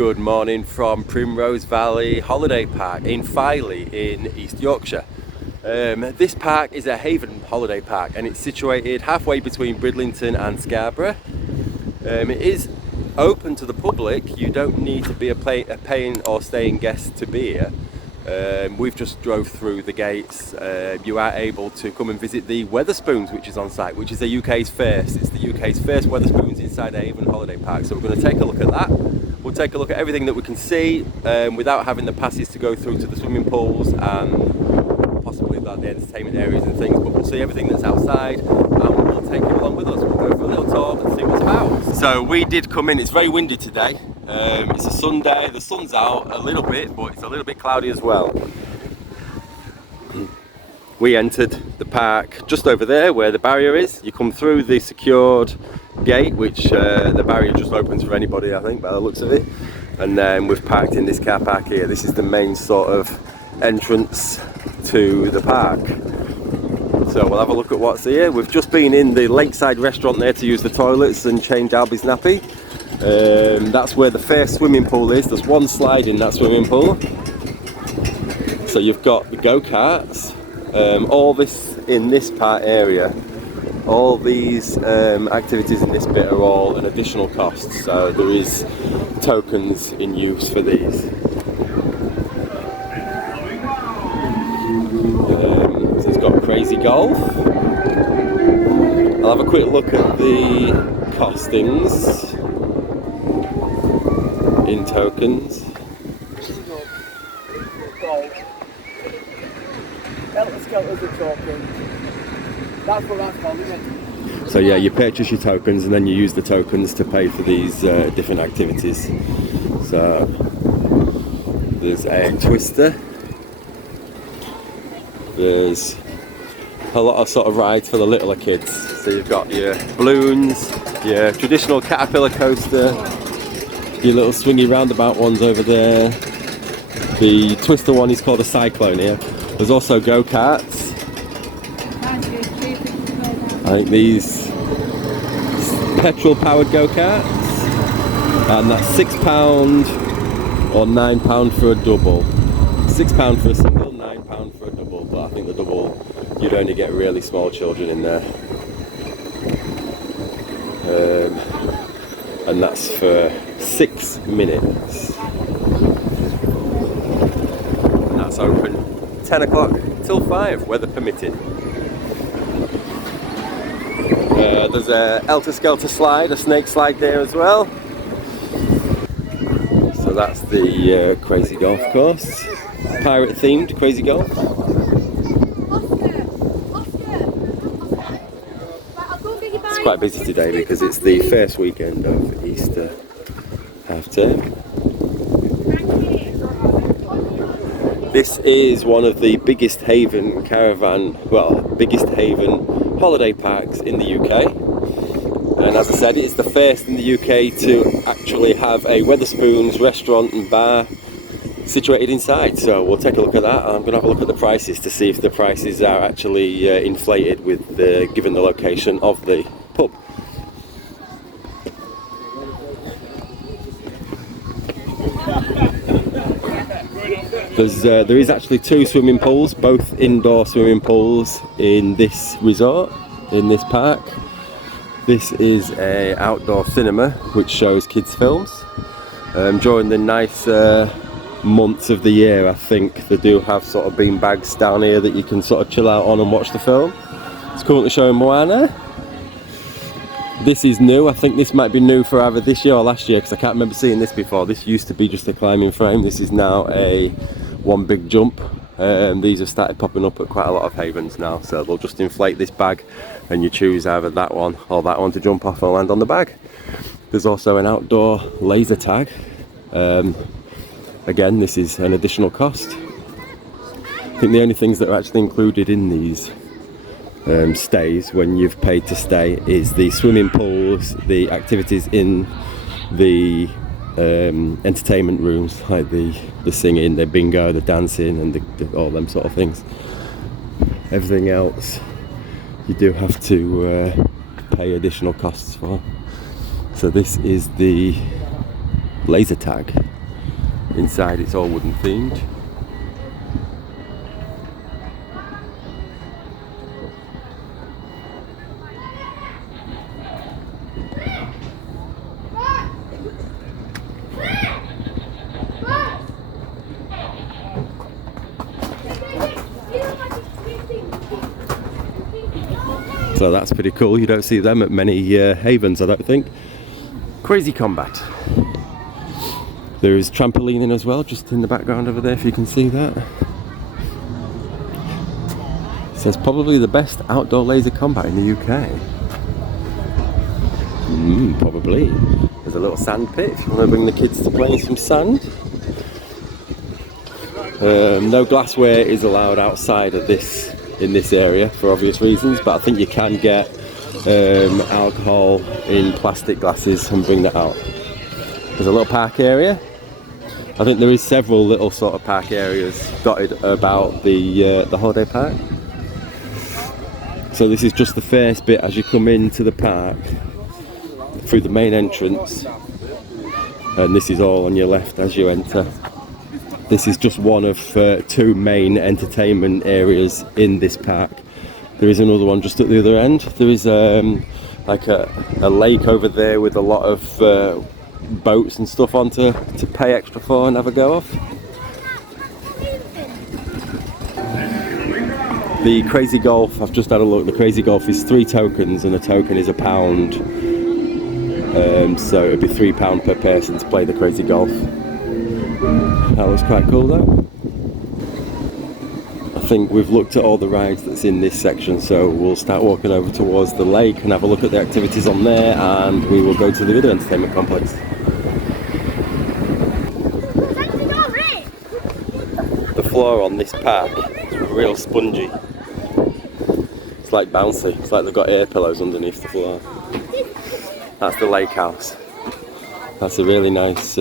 Good morning from Primrose Valley Holiday Park in Filey in East Yorkshire. This park is a haven holiday park and it's situated halfway between Bridlington and Scarborough. It is open to the public. You don't need to be a paying or staying guest to be here. We've just drove through the gates. You are able to come and visit the Wetherspoons, which is on site, which is the UK's first. It's the UK's first Wetherspoons inside a haven holiday park. So we're going to take a look at that. We'll take a look at everything that we can see without having the passes to go through to the swimming pools and possibly like the entertainment areas and things. But we'll see everything that's outside and we'll take you along with us. We'll go for a little tour and see what's about. So we did come in. It's very windy today. It's a Sunday. The sun's out a little bit, but it's a little bit cloudy as well. We entered the park just over there where the barrier is. You come through the secured gate, which the barrier just opens for anybody, I think, by the looks of it. And then we've parked in this car park here. This is the main sort of entrance to the park. So we'll have a look at what's here. We've just been in the lakeside restaurant there to use the toilets and change Albie's nappy. That's where the first swimming pool is. There's one slide in that swimming pool. So you've got the go-karts. All this in this part area, all these activities in this bit are all an additional cost, so there is tokens in use for these. So it's got crazy golf. I'll have a quick look at the costings in tokens. So yeah, you purchase your tokens and then you use the tokens to pay for these different activities. So there's a twister. There's a lot of sort of rides for the littler kids. So you've got your balloons, your traditional caterpillar coaster, your little swingy roundabout ones over there. The twister one is called a cyclone here. There's also go-karts. I think these petrol-powered go-karts, and that's £6 or £9 for a double. £6 for a single, £9 for a double. But I think the double, you'd only get really small children in there. And that's for 6 minutes. And that's open 10 o'clock till 5, weather permitting. There's a helter-skelter slide, a snake slide there as well. So that's the crazy golf course. Pirate themed crazy golf. It's quite busy today because it's the first weekend of Easter half term. This is one of the biggest haven biggest haven holiday parks in the UK. And as I said, it's the first in the UK to actually have a Wetherspoons restaurant and bar situated inside. So we'll take a look at that. I'm going to have a look at the prices to see if the prices are actually inflated with given the location of the pub. There is actually 2 swimming pools, both indoor swimming pools in this resort, in this park. This is a outdoor cinema which shows kids films. During the nicer months of the year, I think they do have sort of bean bags down here that you can sort of chill out on and watch the film. It's currently showing Moana. This is new. I think this might be new for either this year or last year because I can't remember seeing this before. This used to be just a climbing frame. This is now a one big jump. These have started popping up at quite a lot of havens now, so they'll just inflate this bag and you choose either that one or that one to jump off and land on the bag. There's also an outdoor laser tag. Again, this is an additional cost. I think the only things that are actually included in these stays when you've paid to stay is the swimming pools, the activities in the entertainment rooms, like the singing, the bingo, the dancing, and all them sort of things. Everything else you do have to pay additional costs for. So this is the laser tag. Inside it's all wooden themed. So that's pretty cool. You don't see them at many havens, I don't think. Crazy Combat. There is trampolining as well, just in the background over there, if you can see that. It says probably the best outdoor laser combat in the UK. Probably. There's a little sand pit if you want to bring the kids to play in some sand. No glassware is allowed outside of this, in this area, for obvious reasons, but I think you can get alcohol in plastic glasses and bring that out. There's a little park area. I think there is several little sort of park areas dotted about the holiday park. So this is just the first bit as you come into the park through the main entrance, and this is all on your left as you enter. This is just one of two main entertainment areas in this park. There is another one just at the other end. There is like a lake over there with a lot of boats and stuff on to pay extra for and have a go off. The Crazy Golf, I've just had a look. The Crazy Golf is 3 tokens and a token is £1. So it'd be £3 per person to play the Crazy Golf. That was quite cool though. I think we've looked at all the rides that's in this section, so we'll start walking over towards the lake and have a look at the activities on there, and we will go to the other entertainment complex. The floor on this park is real spongy. It's like bouncy. It's like they've got air pillows underneath the floor. That's the Lakehouse. That's a really nice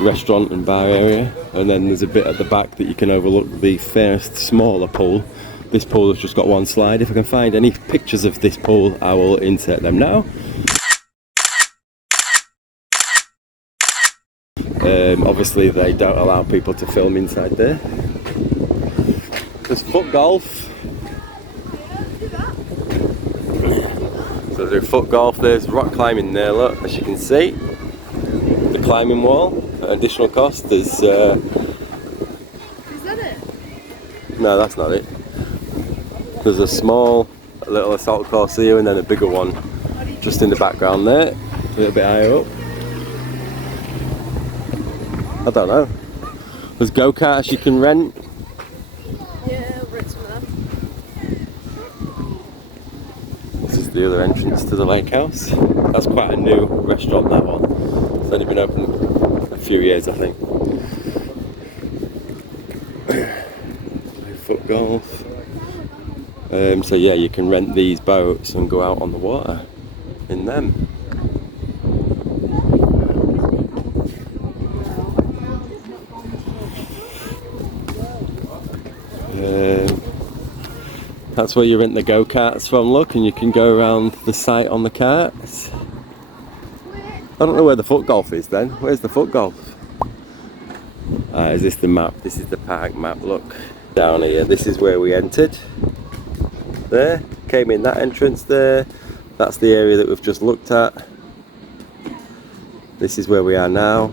restaurant and bar area, and then there's a bit at the back that you can overlook the first smaller pool. This pool has just got one slide. If I can find any pictures of this pool, I will insert them now. Obviously they don't allow people to film inside there. There's foot golf. So there's foot golf, there's rock climbing there, look, as you can see. The climbing wall, at additional cost, there's... Is that it? No, that's not it. There's a small little assault course here and then a bigger one just in the background there, a little bit higher up. I don't know. There's go-karts you can rent. Yeah, I'll rent some of them. This is the other entrance to the Lakehouse. That's quite a new restaurant, that one. It's only been open a few years, I think. Foot golf. So yeah, you can rent these boats and go out on the water in them. That's where you rent the go-karts from, look, and you can go around the site on the karts. I don't know where the foot golf is then. Where's the foot golf? Is this the map? This is the park map, look. Down here, this is where we entered. There, came in that entrance there. That's the area that we've just looked at. This is where we are now.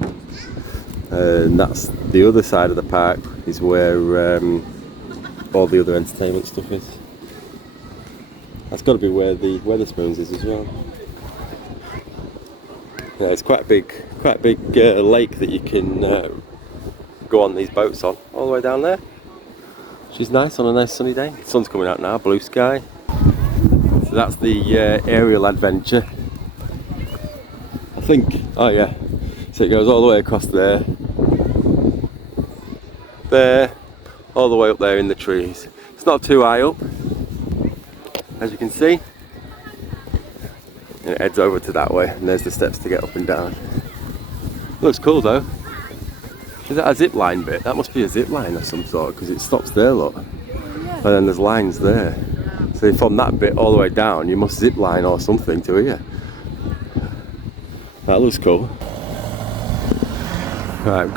And that's the other side of the park, is where all the other entertainment stuff is. That's got to be where the Wetherspoons is as well. Yeah, it's quite a big lake that you can go on these boats on, all the way down there. Which is nice on a nice sunny day. The sun's coming out now, blue sky. So that's the aerial adventure. I think, oh yeah, so it goes all the way across there, all the way up there in the trees. It's not too high up, as you can see. And it heads over to that way, and there's the steps to get up and down. Looks cool though. Is that a zip line bit? That must be a zip line of some sort, because it stops there, look. And then there's lines there. So from that bit all the way down, you must zip line or something to here. That looks cool. Right, I'm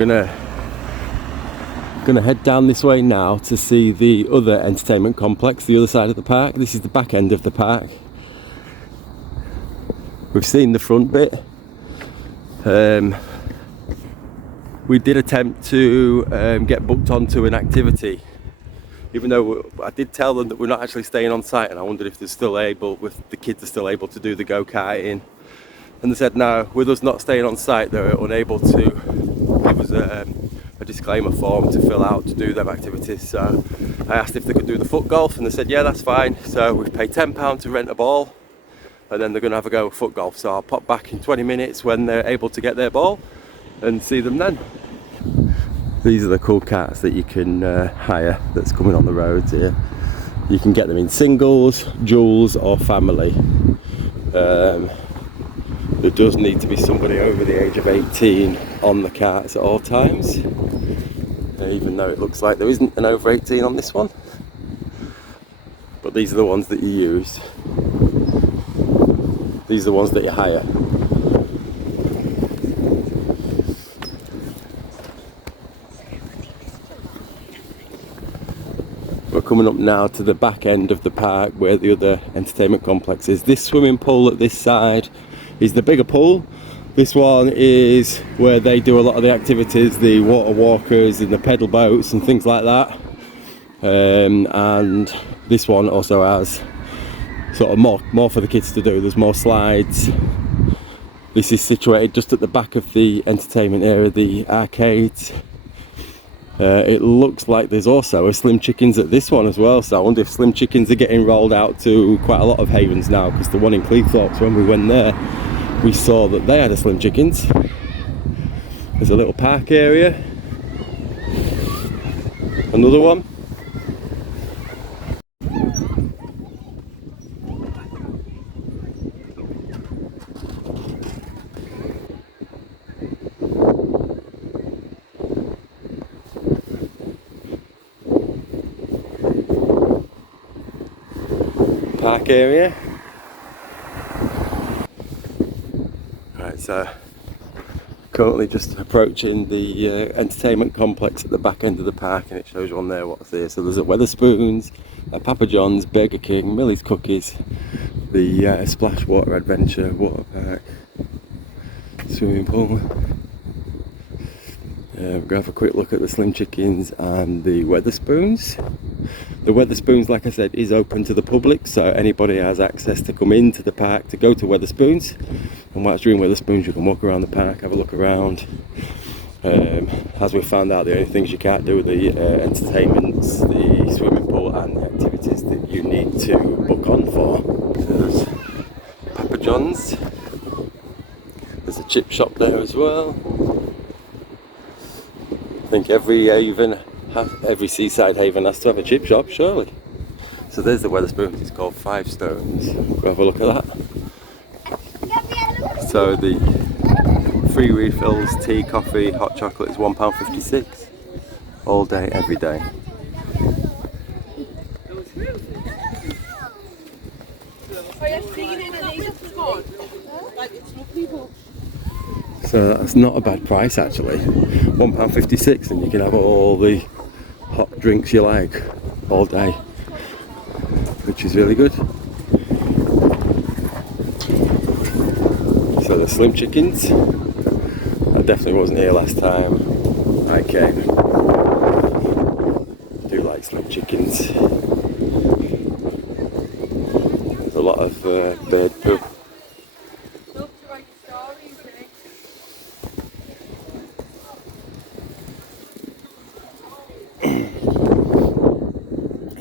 gonna head down this way now to see the other entertainment complex, the other side of the park. This is the back end of the park. We've seen the front bit. We did attempt to get booked onto an activity, even though I did tell them that we're not actually staying on site, and I wondered if the kids are still able to do the go-karting, and they said no, with us not staying on site they're unable to give us a disclaimer form to fill out to do them activities. So I asked if they could do the foot golf, and they said yeah, that's fine. So we've paid £10 to rent a ball, and then they're going to have a go at foot golf. So I'll pop back in 20 minutes when they're able to get their ball and see them then. These are the cool karts that you can hire that's coming on the roads here. You can get them in singles, duals or family. There does need to be somebody over the age of 18 on the karts at all times, even though it looks like there isn't an over 18 on this one. But these are the ones that you use. These are the ones that you hire. We're coming up now to the back end of the park where the other entertainment complex is. This swimming pool at this side is the bigger pool. This one is where they do a lot of the activities, the water walkers and the pedal boats and things like that. And this one also has sort of more for the kids to do. There's more slides. This is situated just at the back of the entertainment area, the arcades. It looks like there's also a Slim Chickens at this one as well, so I wonder if Slim Chickens are getting rolled out to quite a lot of havens now, because the one in Cleethorpes, when we went there, we saw that they had a Slim Chickens. There's a little park area. Another one. Park area. Right, so currently just approaching the entertainment complex at the back end of the park, and it shows you on there what's there. So there's a Wetherspoons, a Papa John's, Burger King, Millie's Cookies, the Splash Water Adventure water park, swimming pool. We're going to have a quick look at the Slim Chickens and the Wetherspoons. The Wetherspoons, like I said, is open to the public, so anybody has access to come into the park to go to Wetherspoons. And whilst you're in Wetherspoons, you can walk around the park, have a look around. As we found out, the only things you can't do are the entertainments, the swimming pool and the activities that you need to book on for. There's Papa John's. There's a chip shop there as well. I think every seaside haven has to have a chip shop, surely. So there's the Wetherspoons, it's called 5 Stones. We'll have a look at that. So the free refills, tea, coffee, hot chocolate is £1.56. All day, every day. So that's not a bad price actually. £1.56 and you can have all the hot drinks you like all day, which is really good. So the Slim Chickens, I definitely wasn't here last time I came. I do like Slim Chickens. There's a lot of bird poo.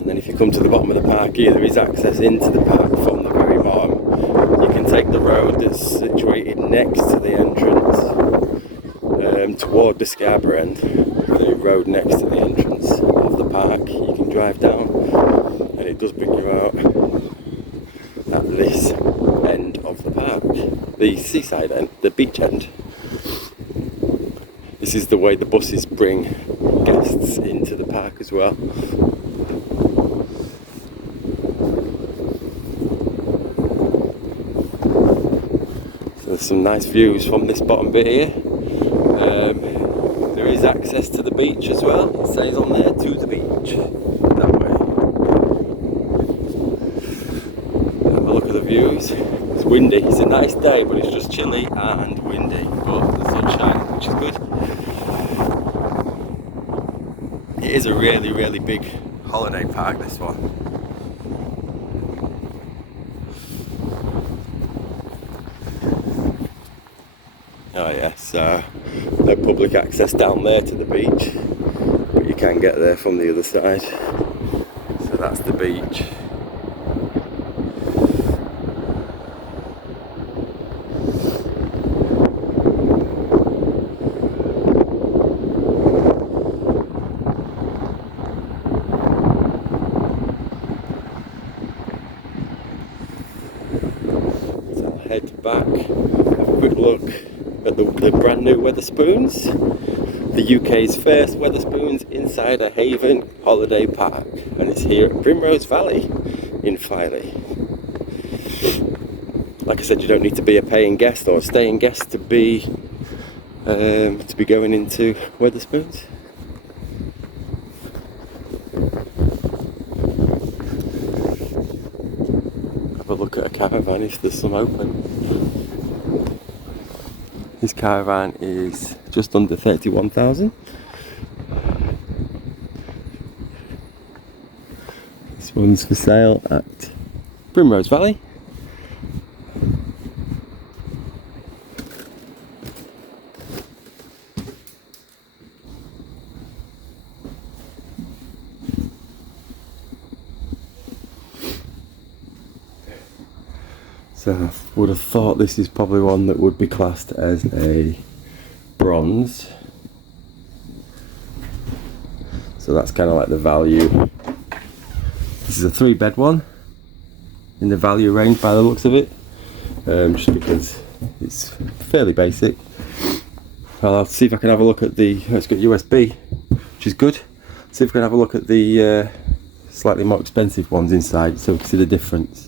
If you come to the bottom of the park here, there is access into the park from the very bottom. You can take the road that's situated next to the entrance toward the Scarborough end. The road next to the entrance of the park, you can drive down and it does bring you out at this end of the park, the seaside end, the beach end. This is the way the buses bring guests into the park as well. There's some nice views from this bottom bit here. is access to the beach as well. It says on there, to the beach, that way. Have a look at the views. It's windy, it's a nice day, but it's just chilly and windy, but the sun's shining, which is good. It is a really, really big holiday park, this one. Oh yes, no public access down there to the beach, but you can get there from the other side. So that's the beach. So I'll head back, have a quick look at the brand new Wetherspoons, the UK's first Wetherspoons inside a haven holiday park, and it's here at Primrose Valley in Filey. Like I said, you don't need to be a paying guest or a staying guest to be going into Wetherspoons. Have a look at a caravan if there's some open. This caravan is just under 31,000. This one's for sale at Primrose Valley. So I would have thought this is probably one that would be classed as a bronze. So that's kind of like the value. This is a 3-bed one in the value range by the looks of it, just because it's fairly basic. Well, I'll see if I can have a look at the, it's got USB, which is good. See if we can have a look at the slightly more expensive ones inside so we can see the difference.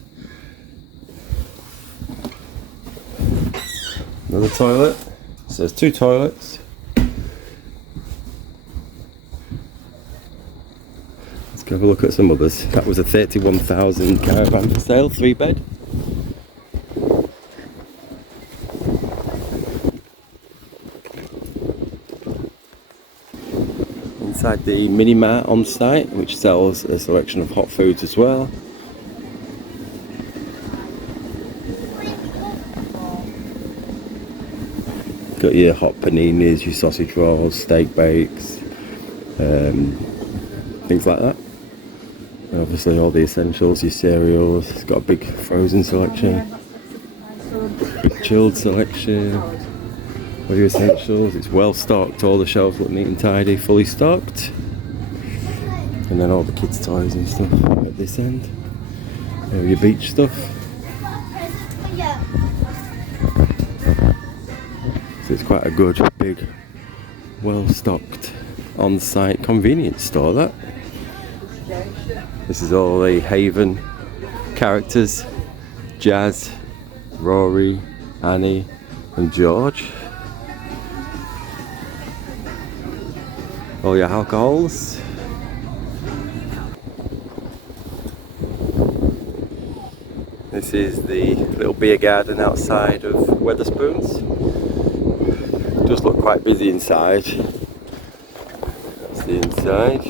Another toilet. So there's 2 toilets. Let's go have a look at some others. That was a 31,000 caravan for sale, 3-bed. Inside the mini mart on site, which sells a selection of hot foods as well. Got your hot paninis, your sausage rolls, steak bakes, things like that. And obviously all the essentials, your cereals. It's got a big frozen selection, big chilled selection. All your essentials. It's well stocked. All the shelves look neat and tidy, fully stocked. And then all the kids' toys and stuff at this end. There are your beach stuff. So it's quite a good, big, well-stocked, on-site convenience store, that. This is all the Haven characters. Jazz, Rory, Annie and George. All your alcohols. This is the little beer garden outside of Wetherspoons. Does look quite busy inside. That's the inside.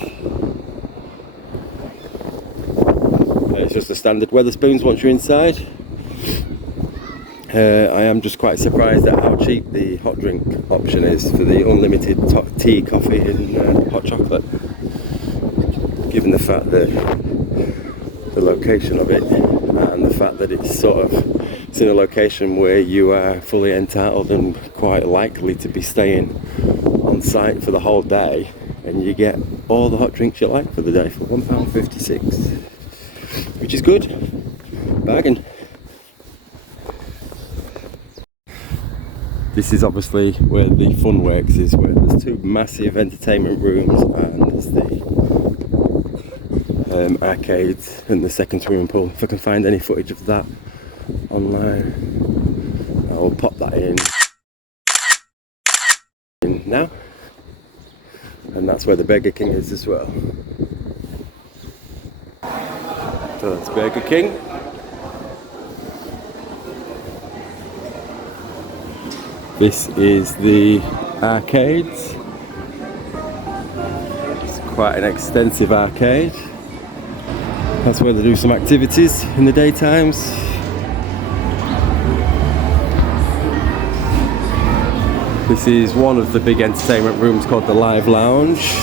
It's just the standard Wetherspoons once you're inside. I am just quite surprised at how cheap the hot drink option is for the unlimited tea, coffee and hot chocolate, given the fact that the location of it and the fact that it's in a location where you are fully entitled and quite likely to be staying on site for the whole day, and you get all the hot drinks you like for the day for £1.56, which is good. Bargain. This is obviously where the fun works, is where there's 2 massive entertainment rooms and there's the arcades and the second swimming pool. If I can find any footage of that online, I'll pop that in now. and that's where the Burger King is as well. So that's Burger King. This is the arcades. It's quite an extensive arcade. That's where they do some activities in the daytimes. This is one of the big entertainment rooms called the Live Lounge.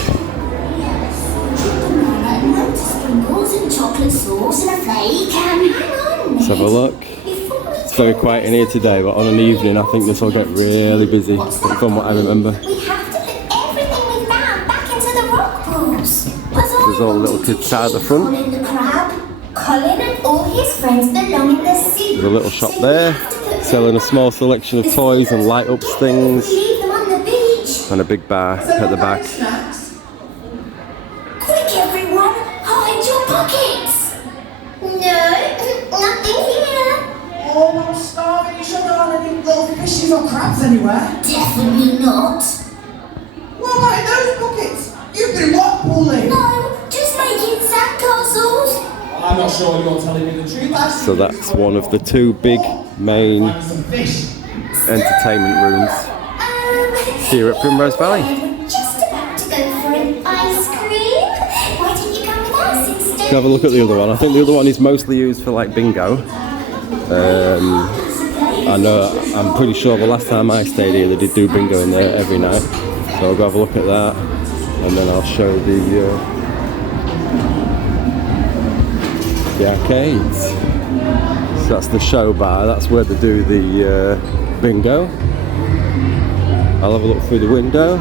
Let's have a look. It's very quiet in here today, but on an evening I think this will get really busy from what I remember. We have to put everything we found back into the rock pools. There's all the little kids sat at the front. Colin the crab, Colin and all his friends belong in the sea. There's a little shop there, selling a small selection of toys and light up things. Leave them on the beach. And a big bar at the back. Quick everyone, hide your pockets. No, nothing here. Oh, I'm starving. You should not have any little fishes or crabs anywhere. Definitely not. What about in those buckets? You've been what, Pauline? No, just making sandcastles. I'm not sure you're telling me the truth. So that's one of the two big main Some fish. entertainment rooms here at Primrose Valley. We're just about to go for an ice cream. Why didn't you come with us instead? Have a look at the other one. I think the other one is mostly used for like bingo. I'm pretty sure the last time I stayed here they did do bingo in there every night. So I'll go have a look at that, and then I'll show the arcades. So that's the show bar. That's where they do the bingo. I'll have a look through the window.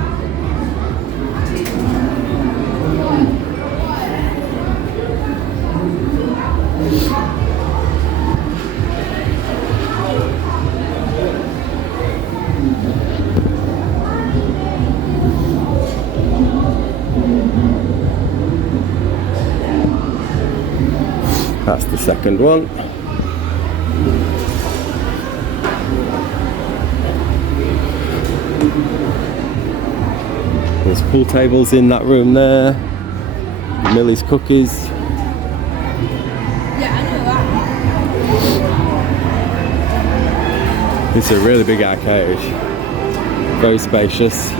That's the second one. There's pool tables in that room there. Millie's Cookies. Yeah, I know that. It's a really big arcade. Very spacious.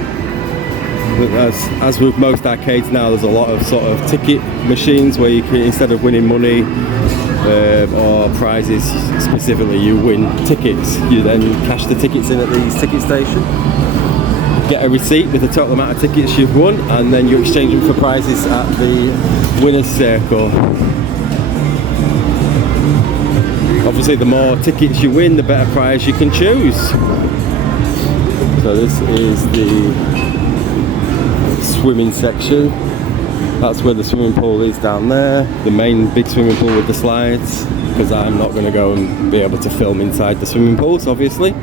As with most arcades now, there's a lot of sort of ticket machines where you can, instead of winning money or prizes specifically, you win tickets. You then cash the tickets in at these ticket station, get a receipt with the total amount of tickets you've won, and then you exchange them for prizes at the winner's circle. Obviously, the more tickets you win, the better prize you can choose. So this is the swimming section. That's where the swimming pool is down there, the main big swimming pool with the slides, because I'm not going to go and be able to film inside the swimming pools, obviously.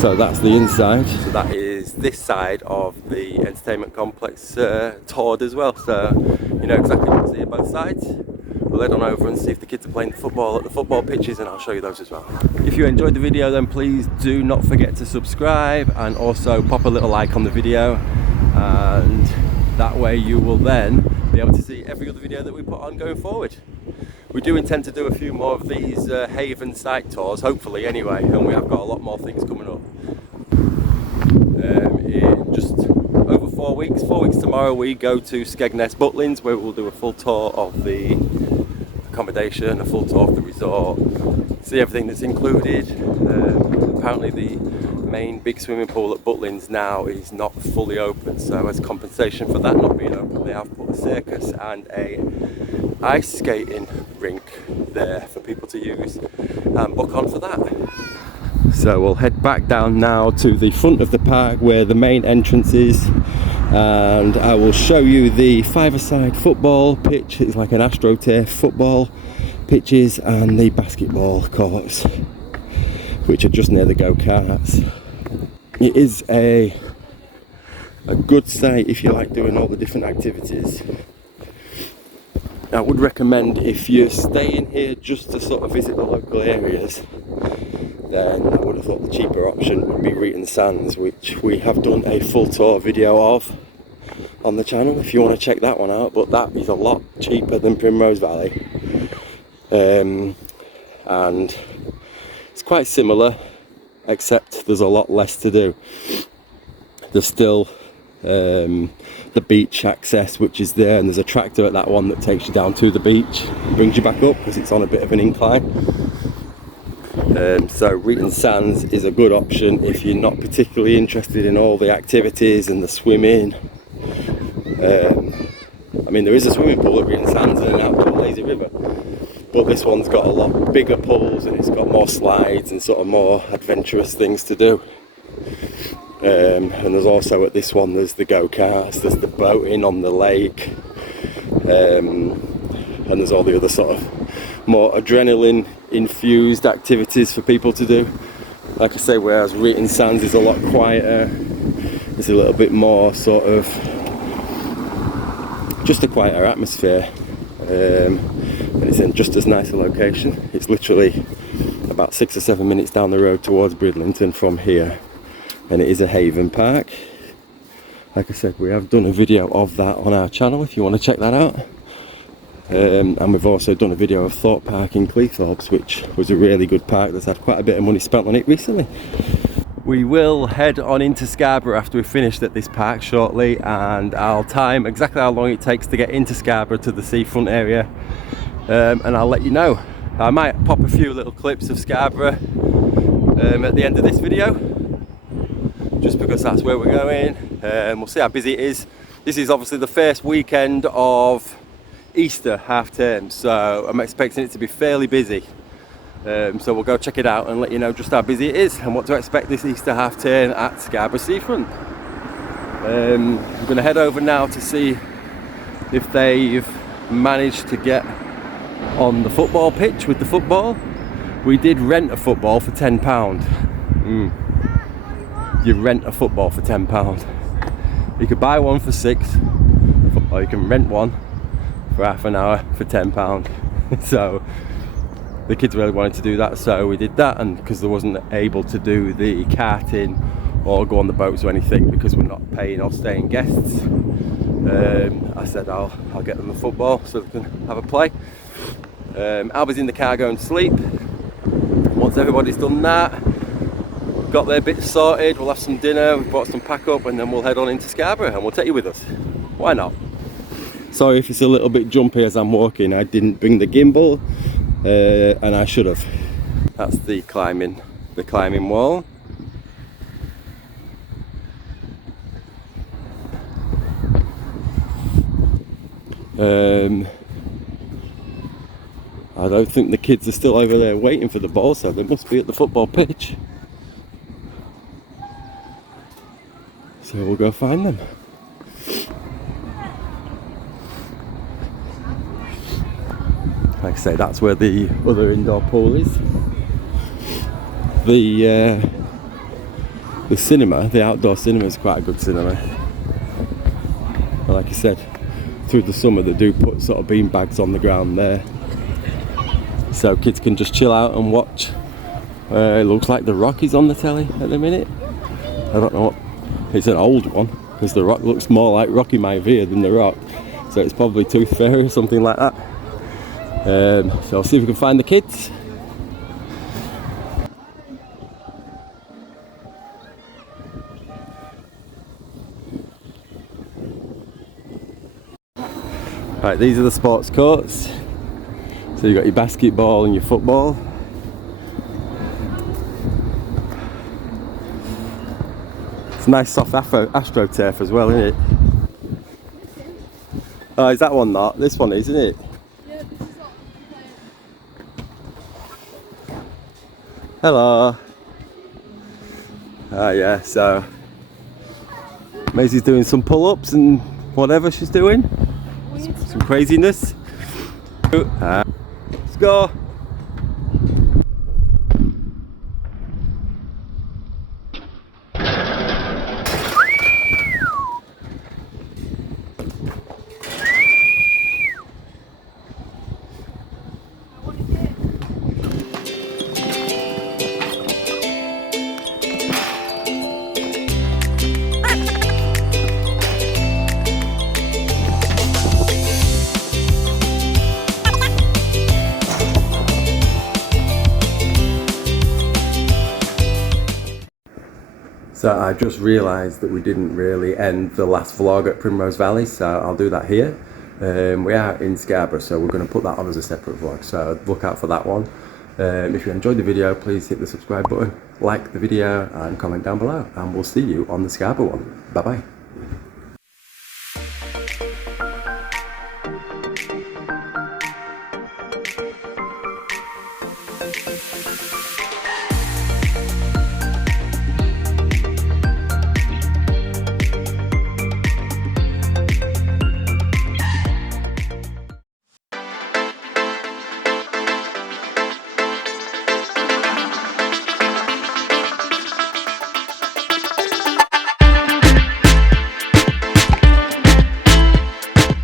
So that's the inside. So that is this side of the entertainment complex toured as well, so you know exactly what to see on both sides. We'll head on over and see if the kids are playing football at the football pitches, and I'll show you those as well. If you enjoyed the video, then please do not forget to subscribe and also pop a little like on the video, and that way you will then be able to see every other video that we put on going forward. We do intend to do a few more of these Haven site tours, hopefully anyway, and we have got a lot more things coming up. In just over 4 weeks tomorrow, we go to Skegness Butlins, where we'll do a full tour of the accommodation, a full tour of the resort, see everything that's included. Apparently the main big swimming pool at Butlins now is not fully open, so as compensation for that not being open, they have put a circus and a ice skating rink there for people to use and book on for that. So we'll head back down now to the front of the park where the main entrance is, and I will show you the five-a-side football pitch. It's like an AstroTurf football pitches, and the basketball courts, which are just near the go-karts. It is a good site if you like doing all the different activities. I would recommend, if you're staying here just to sort of visit the local areas, then I would have thought the cheaper option would be Reeton Sands, which we have done a full tour video of on the channel if you want to check that one out. But that is a lot cheaper than Primrose Valley, and it's quite similar, except there's a lot less to do. There's still the beach access, which is there, and there's a tractor at that one that takes you down to the beach, brings you back up because it's on a bit of an incline. So Reeton Sands is a good option if you're not particularly interested in all the activities and the swimming. I mean, there is a swimming pool at Reeton Sands and an outdoor lazy river, but this one's got a lot bigger pools and it's got more slides and sort of more adventurous things to do. And there's also at this one, there's the go-karts, there's the boating on the lake, and there's all the other sort of more adrenaline infused activities for people to do. Like I say, whereas Reeton Sands is a lot quieter, it's a little bit more sort of just a quieter atmosphere, and it's in just as nice a location. It's literally about 6 or 7 minutes down the road towards Bridlington from here, and it is a haven park. Like I said, we have done a video of that on our channel if you want to check that out. And we've also done a video of Thorpe Park in Cleethorpes, which was a really good park that's had quite a bit of money spent on it recently. We will head on into Scarborough after we've finished at this park shortly, and I'll time exactly how long it takes to get into Scarborough to the seafront area, and I'll let you know. I might pop a few little clips of Scarborough at the end of this video, just because that's where we're going. We'll see how busy it is. This is obviously the first weekend of Easter half term, so I'm expecting it to be fairly busy. So we'll go check it out and let you know just how busy it is and what to expect this Easter half term at Scarborough Seafront. I'm going to head over now to see if they've managed to get on the football pitch with the football. We did rent a football for £10. You rent a football for £10. You could buy one for £6, or you can rent one for half an hour for £10. So the kids really wanted to do that, so we did that. And because there wasn't able to do the karting or go on the boats or anything because we're not paying or staying guests, I said I'll get them the football so they can have a play. Albie's in the car going to sleep. Once everybody's done that, got their bits sorted, we'll have some dinner, we've bought some pack up, and then we'll head on into Scarborough and we'll take you with us. Why not? Sorry if it's a little bit jumpy as I'm walking. I didn't bring the gimbal, and I should have. That's the climbing wall. I don't think the kids are still over there waiting for the ball, so they must be at the football pitch. So we'll go find them. Like I say, that's where the other indoor pool is. The cinema, the outdoor cinema, is quite a good cinema. But like I said, through the summer they do put sort of bean bags on the ground there, so kids can just chill out and watch. It looks like The Rock is on the telly at the minute. I don't know what. It's an old one, because The Rock looks more like Rocky Maivia than The Rock, so it's probably Tooth Fairy or something like that. So I'll see if we can find the kids. Right, these are the sports courts. So you've got your basketball and your football. It's a nice soft AstroTurf as well, isn't it? Oh, is that one not? This one is, isn't it? Yeah, this is what Hello. Oh yeah, so Maisie's doing some pull-ups and whatever she's doing. Some craziness. Let's go. So I just realised that we didn't really end the last vlog at Primrose Valley, so I'll do that here. We are in Scarborough, so we're going to put that on as a separate vlog, so look out for that one. If you enjoyed the video, please hit the subscribe button, like the video and comment down below, and we'll see you on the Scarborough one. Bye bye.